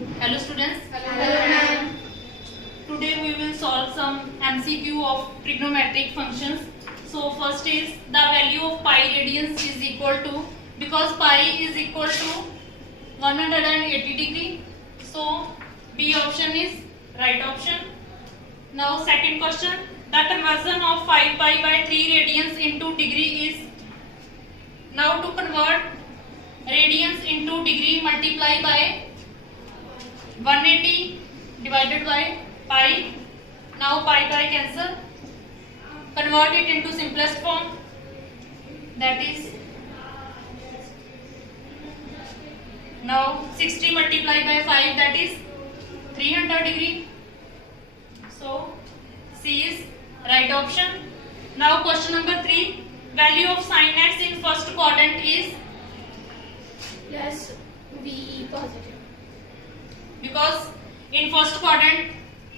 Hello students. Hello, ma'am. Today we will solve some MCQ of trigonometric functions. So first is the value of pi radians is equal to, because pi is equal to 180 degree. So B option is right option. Now second question, the conversion of 5 pi by 3 radians into degree is. Now to convert radians into degree, multiply by 180 divided by pi. Now pi cancel. Convert it into simplest form, that is now 60 multiplied by 5, that is 300 degree. So C is right option. Now question number 3, value of sin x in first quadrant is, Plus VE positive. because in first quadrant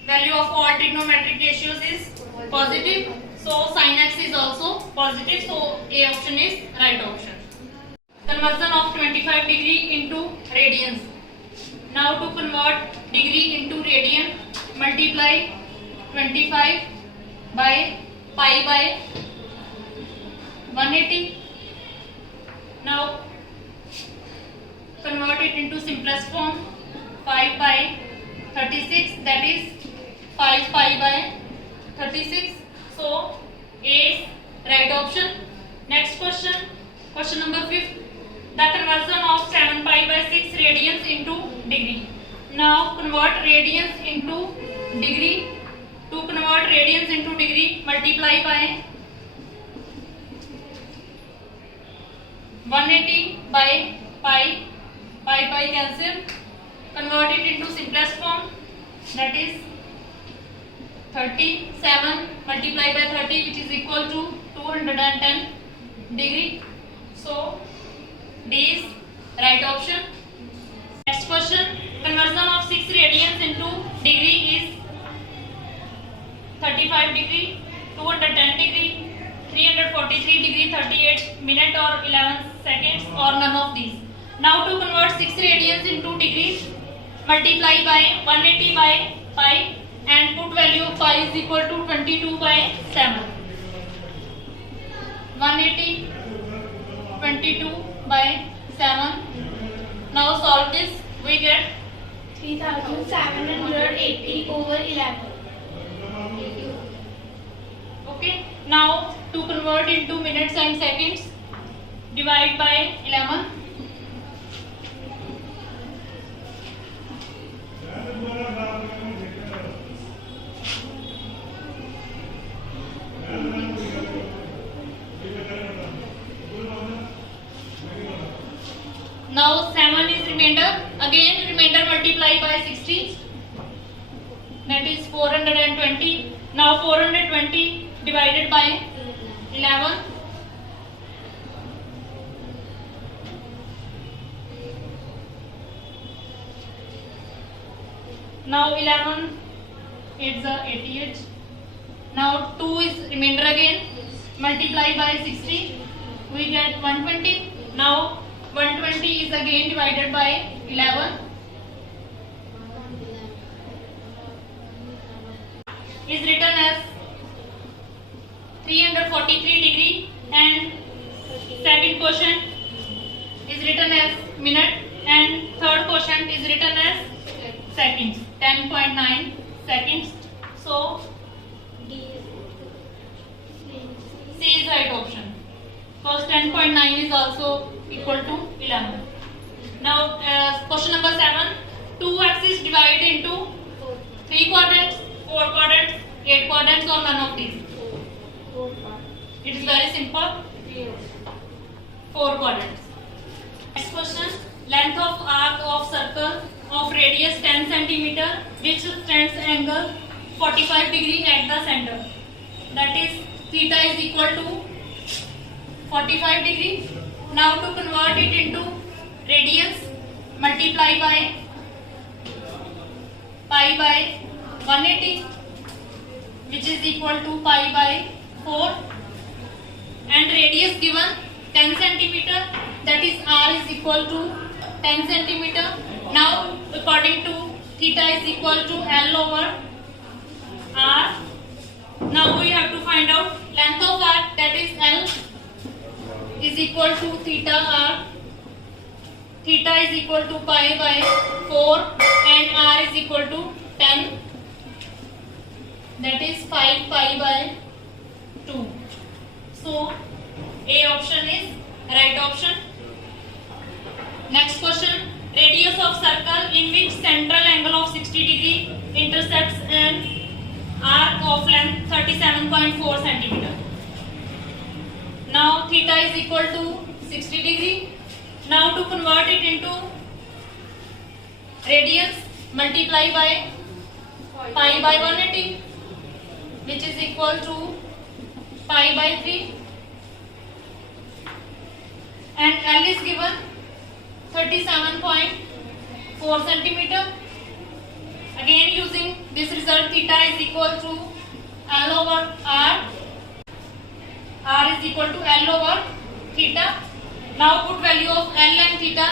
value of all trigonometric ratios is positive, so sin x is also positive, so A option is right option. Conversion of 25 degree into radians. Now to convert degree into radian, multiply 25 by pi by 180. Now convert it into simplest form, 5 by 36, that is 5 pi by 36. So A is right option. Next question, question number 5, the conversion of 7 pi by 6 radians into degree. Now convert radians into degree. To convert radians into degree, multiply by 180 by pi. Pi cancel. Convert it into simplest form, that is 37 multiplied by 30, which is equal to 210 degree. So D is right option. Next question, conversion of 6 radians into degree is 35 degree, 210 degree, 343 degree, 38 minute or 11 seconds, or none of these. Now to convert 6 radians into degrees, multiply by 180 by pi and put value of pi is equal to 22 by 7. 180, 22 by 7. Now solve this, we get 3780 over 11. okay. Now to convert into minutes and seconds, divide by 11. Now 7 is remainder. Again remainder multiply by 60. That is 420. Now 420 divided by 11. Now 11 is 88. Now 2 is remainder again. Multiply by 60. We get 120. Now 120 is again divided by 11. Is written as 343 degree, and second quotient is written as minute, and third quotient is written as seconds, 10.9 seconds. So C is right option. Because 10.9 is also equal to 11. Now question number 7. 2x is divided into 3 quadrants, 4 quadrants, 8 quadrants, or none of these. It is very simple. 4 quadrants. Next question. Length of arc of circle of radius 10 cm which stands angle 45 degree at the center. That is theta is equal to 45 degree. Now to convert it into radians, multiply by pi by 180, which is equal to pi by 4, and radius given 10 centimeter, that is r is equal to 10 centimeter. Now, according to theta is equal to L over R. Now we have to find out length of arc, that is L is equal to theta R. Theta is equal to pi by 4 and R is equal to 10. That is 5 pi by 2. So A option is right option. Next question. Radius of circle in which central angle of 60 degree intercepts an arc of length 37.4 centimeter. Now theta is equal to 60 degree. Now to convert it into radius, multiply by pi by 180, which is equal to pi by 3, and L is given 37.4 centimeter. Again using this result, theta is equal to L over R. R is equal to L over theta. Now put value of L and theta.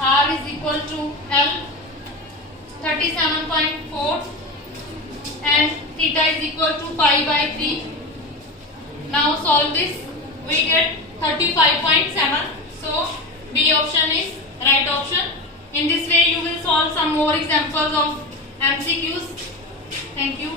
R is equal to L 37.4 and theta is equal to pi by 3. Now solve this. We get 35.7. So B option is right option. In this way you will solve some more examples of MCQs. Thank you.